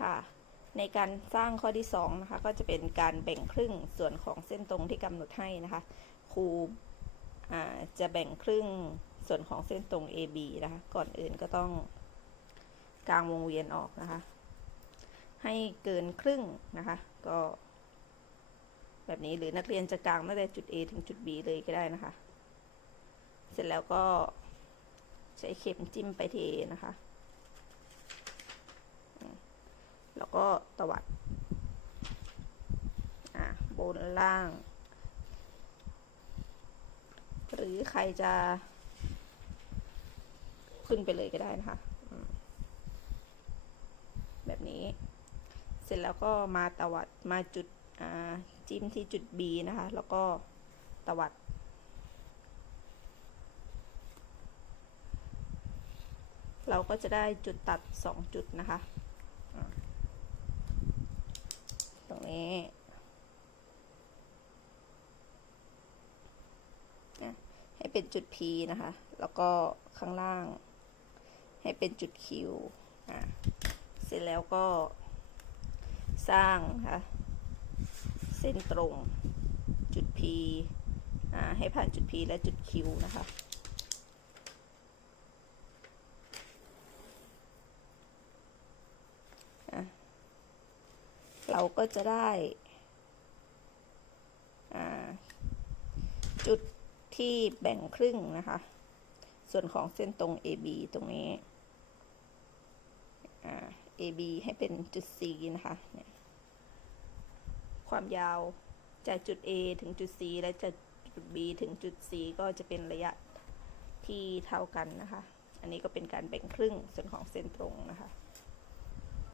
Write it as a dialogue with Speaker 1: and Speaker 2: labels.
Speaker 1: ค่ะ ในการสร้างข้อที่ 2 นะคะ ก็จะเป็นการแบ่งครึ่งส่วนของเส้นตรงที่กำหนดให้นะคะ ครูจะแบ่งครึ่งส่วนของเส้นตรง AB นะคะ ก่อนอื่นก็ต้องกางวงเวียนออกนะคะ ให้เกินครึ่งนะคะ ก็ แบบนี้หรือนักเรียนจะกางตั้งแต่จุด A ถึงจุด B เลยก็ได้นะคะ เสร็จแล้วก็ใช้เข็มจิ้มไปที่ A นะคะ แล้ว ก็ตวัด อะ บนล่าง หรือใครจะขึ้นไปเลยก็ได้นะคะ แบบนี้ เสร็จแล้วก็มาตวัดมาจุดจิ้มที่จุด B นะคะ แล้วก็ตวัด เราก็จะได้จุดตัด 2 จุดนะคะอ่าตรงนี้อะให้ เป็นจุด P นะคะ แล้วก็ข้างล่าง ให้เป็นจุด Q อะเสร็จแล้วก็ สร้างนะคะเส้นตรงจุด P อ่าให้ผ่านจุด P และจุด Q นะคะเราก็จะได้จุด ที่แบ่งครึ่งนะคะ ส่วนของเส้นตรง AB ตรงนี้ AB ให้เป็นจุด C นะคะเนี่ยความยาวจากจุด A ถึงจุด C และจากจุด B ถึงจุด C ก็จะเป็นระยะที่เท่ากันนะคะ อันนี้ก็เป็นการแบ่งครึ่งส่วนของเส้นตรงนะคะ